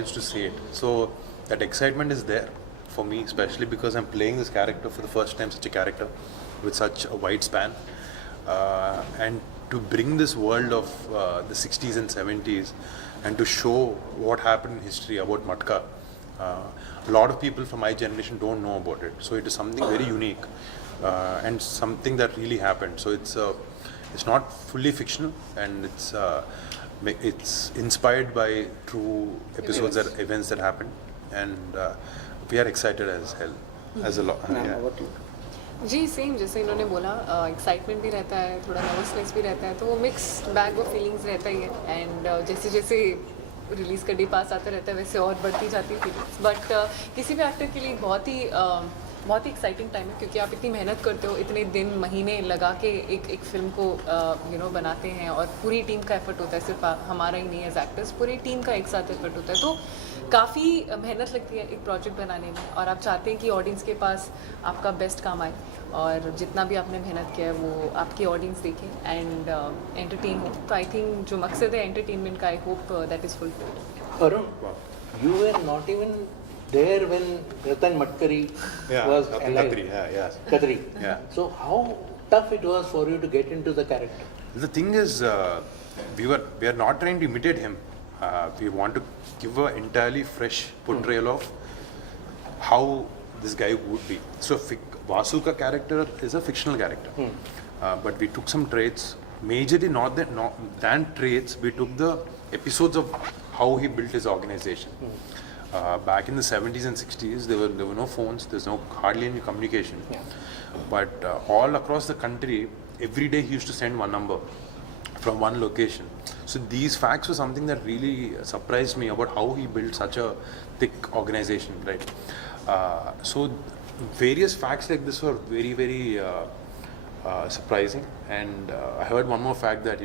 audience to see it. So that excitement is there for me, especially because I'm playing this character for the first time, such a character with such a wide span. And to bring this world of the 60s and 70s and to show what happened in history about Matka. A lot of people from my generation don't know about it. So it is something very unique and something that really happened. So it's not fully fictional, and it's inspired by true episodes that events that happened, and we are excited as hell as a lot. जी same जैसे इन्होंने बोला excitement भी रहता है, थोड़ा nervousness भी रहता है, तो वो मिक्स्ड बैग ऑफ फीलिंग्स रहता ही है. एंड जैसे जैसे रिलीज़ का डे पास आता रहता है वैसे और बढ़ती जाती है फीलिंग्स. बट किसी भी एक्टर के लिए बहुत ही एक्साइटिंग टाइम है, क्योंकि आप इतनी मेहनत करते हो, इतने दिन महीने लगा के एक फिल्म को बनाते हैं, और पूरी टीम का एफर्ट होता है, सिर्फ हमारा ही नहीं एज एक्टर्स, पूरी टीम का एक साथ एफर्ट होता है. तो काफ़ी मेहनत लगती है एक प्रोजेक्ट बनाने में, और आप चाहते हैं कि ऑडियंस के पास आपका बेस्ट काम आए, और जितना भी आपने मेहनत किया है वो आपकी ऑडियंस देखे एंड एंटरटेन हो. तो आई थिंक जो मकसद है एंटरटेनमेंट का, I hope that is fulfilled. Varun, you were not even there when Ratan Matkari was alive. Khatri. Yeah. So how tough it was for you to get into the character? The thing is, we are not trying to imitate him. We want to give an entirely fresh portrayal of how this guy would be. So Vasu ka character is a fictional character, but we took some traits, majorly not than traits. We took the episodes of how he built his organization. Back in the 70s and 60s, there were no phones. There's hardly any communication. But all across the country, every day he used to send one number from one location. So these facts were something that really surprised me about how he built such a thick organization, right? So various facts like this were very, very surprising. And I heard one more fact that,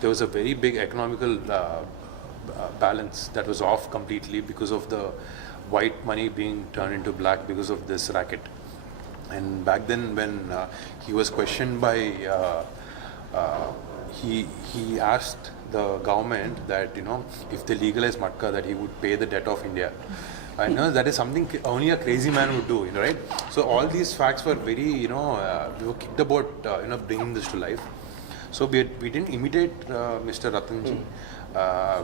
there was a very big economical balance that was off completely because of the white money being turned into black because of this racket. And back then, when he was questioned by, he asked the government that if they legalize Matka, that he would pay the debt of India. I know that is something only a crazy man would do, right? So all these facts were very, we were kicked about, bringing this to life. So we didn't imitate Mr. Ratanji.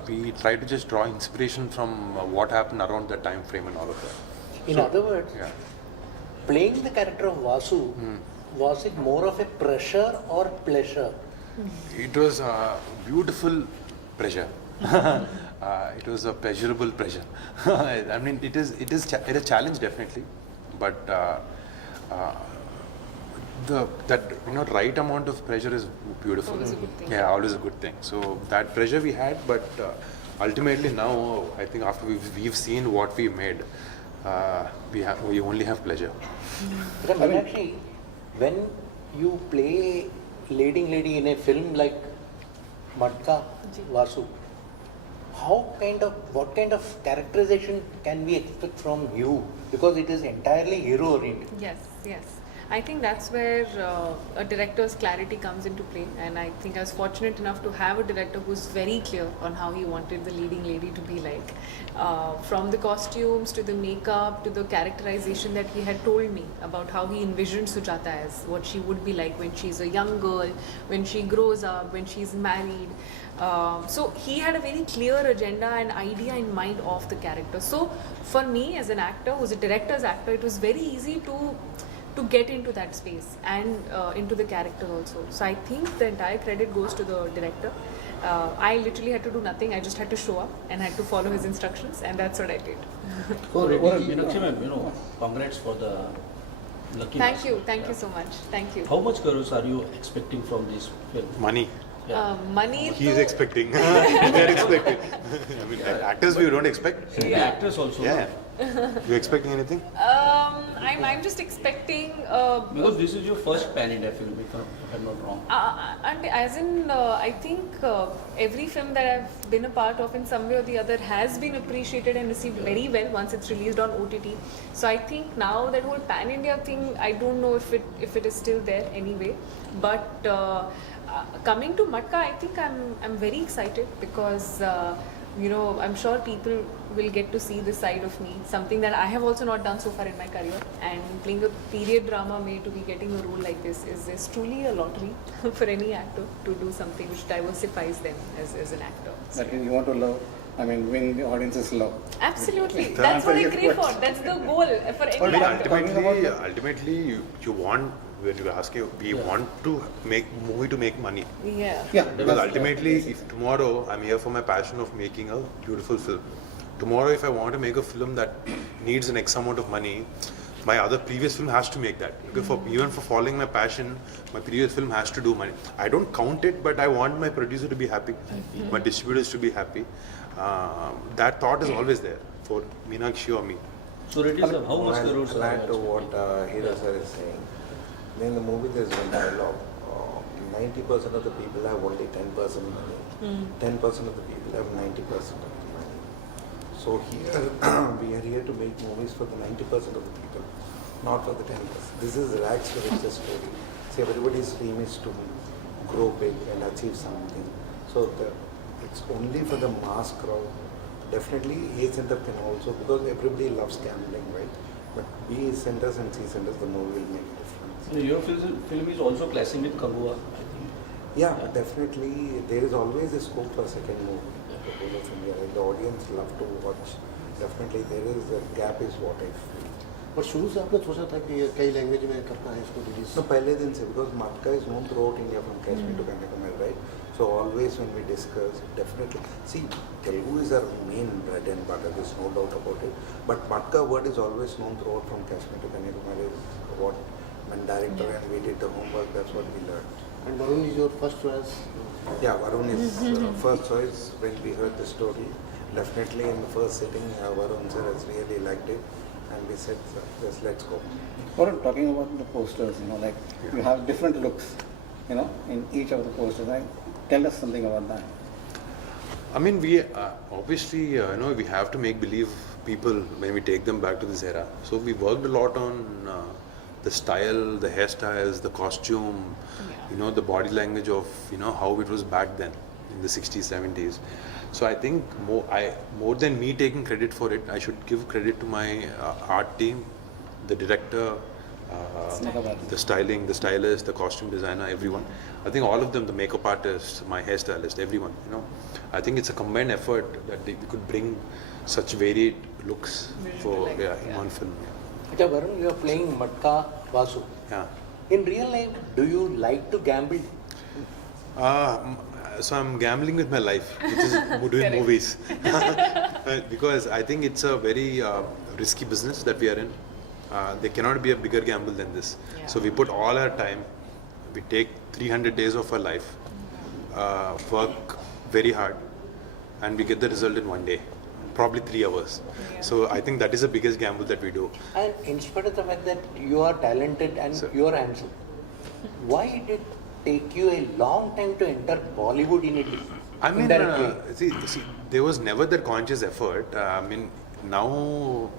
We tried to just draw inspiration from what happened around that time frame and all of that. In other words, playing the character of Vasu, was it more of a pressure or pleasure? It was a beautiful pressure. It was a pleasurable pressure. I mean, it is a challenge definitely, but that right amount of pressure is beautiful. Always a good thing. Yeah, always a good thing. So that pressure we had, but ultimately now I think after we've seen what we made, we only have pleasure. But Meenakshi, when you play leading lady in a film like Matka, Vasu, what kind of characterization can we expect from you? Because it is entirely hero oriented. Yes. I think that's where a director's clarity comes into play, and I think I was fortunate enough to have a director who's very clear on how he wanted the leading lady to be like. From the costumes to the makeup to the characterization that he had told me about how he envisioned Sujata as, what she would be like when she's a young girl, when she grows up, when she's married. So he had a very clear agenda and idea in mind of the character. So for me as an actor, who's a director's actor, it was very easy to get into that space and into the character also. So I think the entire credit goes to the director. I literally had to do nothing. I just had to show up and had to follow his instructions, and that's what I did. Meenakshi ma'am, congrats for the lucky. Thank you so much. Thank you. How much crores are you expecting from this film? Money. Money. He's expecting. They're expecting. I mean, actors we don't expect. The actors also. Yeah. You expecting anything? I'm just expecting. Because this is your first pan-India film, if I'm not wrong. And as in, I think every film that I've been a part of in some way or the other has been appreciated and received very well once it's released on OTT. So I think now that whole pan-India thing, I don't know if it is still there anyway. But coming to Matka, I think I'm very excited because I'm sure people will get to see this side of me, something that I have also not done so far in my career. And playing a period drama made to be getting a role like this is truly a lottery for any actor to do something which diversifies them as an actor. That you want to love, win the audience's love. Absolutely. That's what I crave for. That's the goal for any I mean, actor. ultimately, you want, when you ask you, we want to make movie to make money. Yeah. Yeah, Because ultimately, if tomorrow I'm here for my passion of making a beautiful film, tomorrow if I want to make a film that needs an X amount of money, my other previous film has to make that. Because even for following my passion, my previous film has to do money. I don't count it, but I want my producer to be happy, my distributors to be happy. That thought is always there for Meenakshi or me. So it is how much crores I'll add to what Hira sir is saying. In the movie there's a dialogue. 90% of the people have only 10% money. 10% of the people have 90% of the money. So here we are here to make movies for the 90% of the people, not for the 10%. This is rags to riches story. See, everybody's dream is to grow big and achieve something. So it's only for the mass crowd. Definitely A center can also, because everybody loves gambling, right? But B centers and C centers, the movie will make a difference. So your film is also clashing with Kabua, I think. Yeah, definitely. There is always a scope for a second movie. The whole of India, and the audience love to watch. Definitely, there is a gap, is what I feel. पर शुरू से आपने सोचा था कि ये कई language में करना है इसको रिलीज? No, पहले दिन से, because Matka is known throughout India from Kashmir to Kanyakumari, right? So always when we discuss, definitely. See, Telugu is our main bread and butter. There's no doubt about it. But Matka word is always known throughout from Kashmir to Kanyakumari. Is what when director and we did the homework. That's what we learned. And Varun is your first choice. Yeah, Varun is first choice when we heard the story. Definitely in the first sitting, Varun sir has really liked it, and we said, just let's go. Or talking about the posters, you have different looks, in each of the posters. Tell us something about that. I mean, we obviously, we have to make believe people when we take them back to this era. So we worked a lot on the style, the hairstyles, the costume, the body language of, how it was back then in the 60s, 70s. So I think more than me taking credit for it, I should give credit to my art team, the director, the styling, the stylist, the costume designer, everyone. I think all of them, the makeup artist, my hairstylist, everyone, I think it's a combined effort that we could bring such varied looks for in one film. Acha, Varun, you are playing Matka Vasu. Yeah. In real life, do you like to gamble? So I'm gambling with my life, which is doing movies. Because I think it's a very risky business that we are in. There cannot be a bigger gamble than this. Yeah. So we put all our time, we take 300 days of our life, work very hard, and we get the result in one day, probably 3 hours. Yeah. So I think that is the biggest gamble that we do. And in spite of the fact that you are talented and you are handsome, why did it take you a long time to enter Bollywood in it? I mean, indirectly? see, there was never that conscious effort. Now,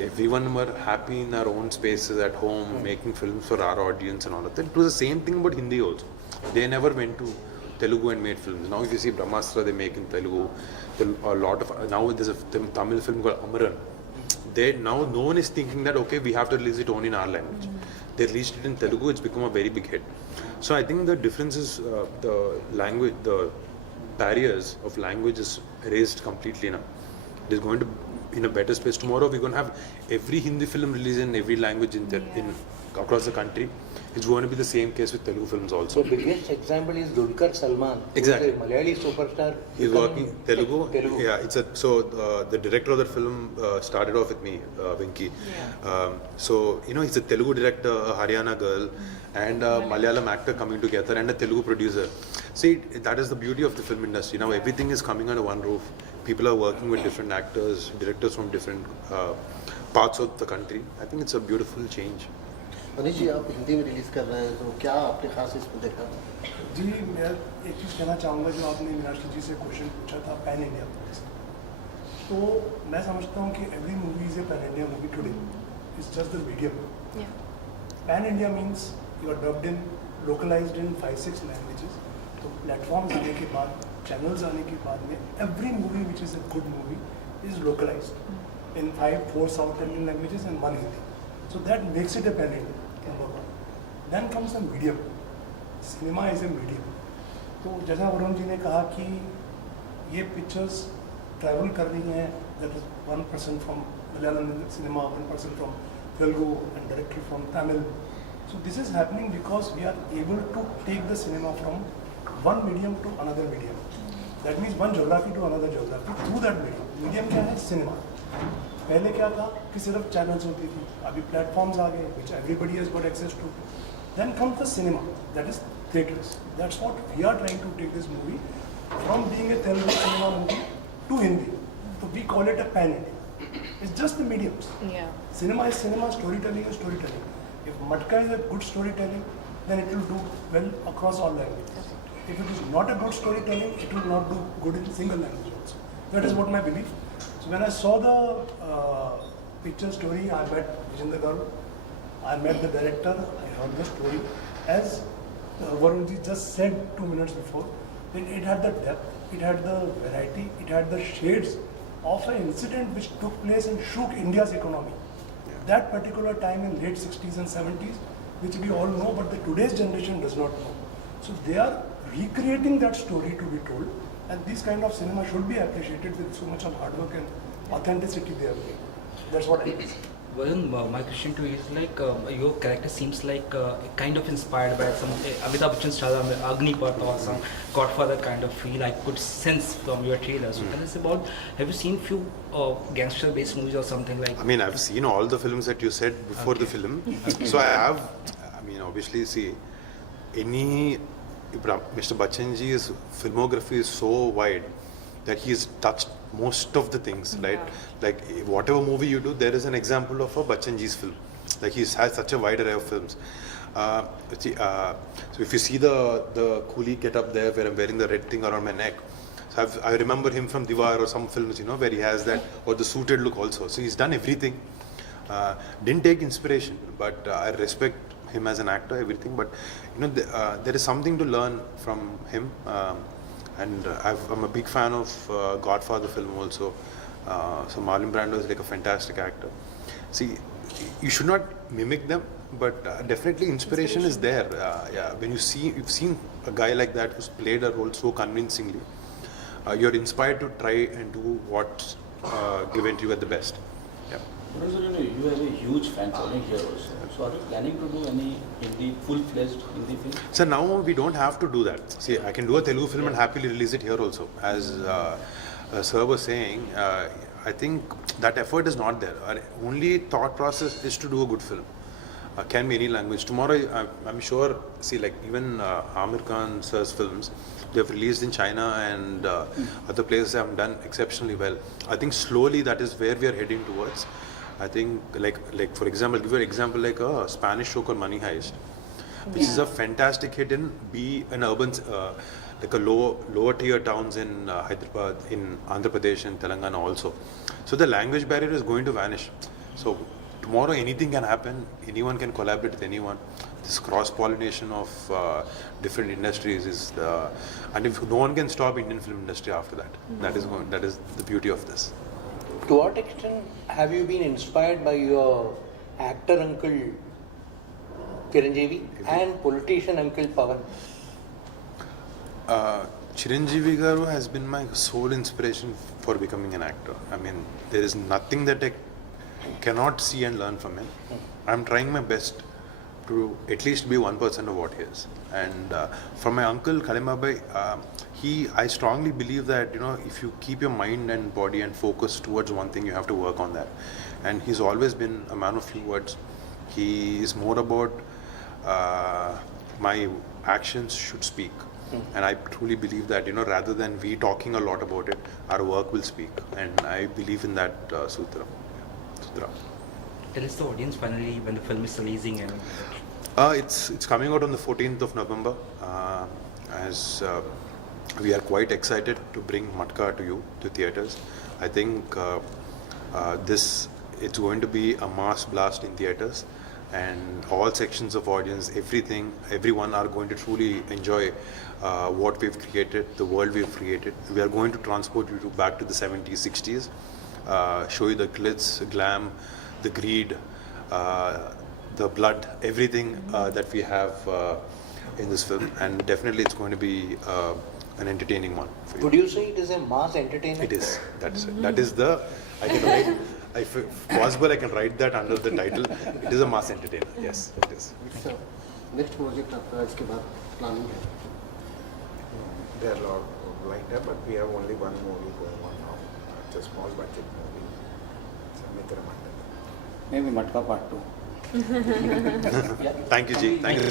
everyone were happy in our own spaces at home, making films for our audience and all of that. It was the same thing about Hindi also. They never went to Telugu and made films. Now, if you see Brahmastra, they make in Telugu. A lot of now there's a Tamil film called Amaran. Now no one is thinking that okay, we have to release it only in our language. They released it in Telugu. It's become a very big hit. So I think the difference is the language, the barriers of language is raised completely now. It is going to in a better space. Tomorrow we're going to have every Hindi film released in every language in across the country. It's going to be the same case with Telugu films also. So biggest example is Dulquer Salman. Exactly. Who is a Malayali superstar. He's working Telugu. Telugu. Yeah, the director of that film started off with me, Venki. Yeah. So he's a Telugu director, a Haryana girl, and a Malayalam actor coming together, and a Telugu producer. See, that is the beauty of the film industry. Now everything is coming under one roof. People are working with different actors, directors from different parts of the country. I think it's a beautiful change. अनिश जी, आप हिंदी में release कर रहे हैं तो क्या आपने खास इसमें देखा? जी, मैं एक चीज़ कहना चाहूँगा, जो आपने मीनाक्षी जी से क्वेश्चन पूछा था पैन इंडिया मूवीज, तो मैं समझता हूँ कि every movie is a pan India movie today. It's just the medium. Pan India means you are dubbed in, localised in 5-6 languages. तो प्लेटफॉर्म्स आने के बाद channels आने के बाद में every movie which is a good movie is localized in 4 South Indian languages and 1 Hindi. So that makes it a pan-India, number one. Then comes the medium. Cinema is a medium. तो जैसा वरुण जी ने कहा कि ये pictures travel कर रही हैं, that is 1% from Malayalam cinema, 1% from Telugu and directly from Tamil. So this is happening because we are able to take the cinema from one medium to another medium. That means one geography to another geography through that medium. Medium क्या है? Cinema. पहले क्या था कि सिर्फ channels होती थी, अभी प्लेटफॉर्म्स आ गए which everybody has got access to. Then comes the cinema, that is theatres. That's what we are trying to take this movie from being a Telugu cinema movie to Hindi. So we call it a pan-India. It's just the mediums. Yeah. Cinema is cinema, storytelling is storytelling. If Matka is a good storytelling, then it will do well across all languages. If it is not a good storytelling, it will not do good in single language also. That is what my belief. So when I saw the picture story, I met Vijender Teegala, I met the director, I heard the story. As Varun ji just said 2 minutes before, then it had the depth, it had the variety, it had the shades of an incident which took place and shook India's economy. That particular time in late 60s and 70s, which we all know, but the today's generation does not know. So they are recreating that story to be told, and this kind of cinema should be appreciated with so much of hard work and authenticity they are doing. That's what I think. Varun, my question to you is like your character seems like kind of inspired by some Amitabh Bachchan's Agnipath or some Godfather kind of feel I could sense from your trailer. So tell us about, have you seen few gangster-based movies or something like? I mean, I've seen all the films that you said before the film. So I mean, obviously, see, Mr. Bachchanji's filmography is so wide that he's touched most of the things, right? Like whatever movie you do, there is an example of a Bachchanji's film. Like he has such a wide array of films. So if you see the coolie get up there where I'm wearing the red thing around my neck, so I remember him from Diwar or some films, you know, where he has that, or the suited look also. So he's done everything. Didn't take inspiration, but I respect him as an actor, everything. But you know, there is something to learn from him. And I'm a big fan of Godfather film also. So Marlon Brando is like a fantastic actor. See, you should not mimic them, but definitely inspiration is there. Yeah, when you've seen a guy like that who's played a role so convincingly, you're inspired to try and do what's given to you at the best. Yeah. You have a huge fan following here also. So are you planning to do any full-fledged Hindi film? So now we don't have to do that. See, I can do a Telugu film and happily release it here also. As Sir was saying, I think that effort is not there. Our only thought process is to do a good film. Can be any language. Tomorrow, I'm sure, see, like even Amir Khan Sir's films, they have released in China and other places have done exceptionally well. I think slowly that is where we are heading towards. I think, like for example, give you an example like a Spanish show called Money Heist, which is a fantastic hit in urban, like a lower tier towns in Hyderabad, in Andhra Pradesh and Telangana also. So the language barrier is going to vanish. So tomorrow anything can happen, anyone can collaborate with anyone. This cross-pollination of different industries is, and if no one can stop Indian film industry after that, that is the beauty of this. To what extent have you been inspired by your actor uncle Chiranjeevi and politician uncle Pawan? Chiranjeevi Garu has been my sole inspiration for becoming an actor. I mean, there is nothing that I cannot see and learn from him. I'm trying my best to at least be 1% of what he is. And from my uncle Kalimabai, I strongly believe that, you know, if you keep your mind and body and focus towards one thing, you have to work on that. And he's always been a man of few words. He is more about my actions should speak. And I truly believe that, you know, rather than we talking a lot about it, our work will speak. And I believe in that sutra. Tell us the audience finally when the film is releasing and. It's coming out on the 14th of November. As we are quite excited to bring Matka to you, to theatres. I think it's going to be a mass blast in theatres, and all sections of audience, everyone are going to truly enjoy what we've created, the world we've created. We are going to transport you back to the 70s, 60s, show you the glitz, glam, the greed, the blood, everything that we have in this film, and definitely it's going to be an entertaining one for you. Would you say it is a mass entertainment? It is. That's it. That is the. I can write. If possible, I can write that under the title. It is a mass entertainer. Yes, it is. Next project आपका इसके बाद planning है? There are a lot lined up, but we have only one movie going on now. It's a small budget movie. It's a Mitra Mandal. Maybe Matka Part 2. Yeah. Thank you, Ji. Thank you.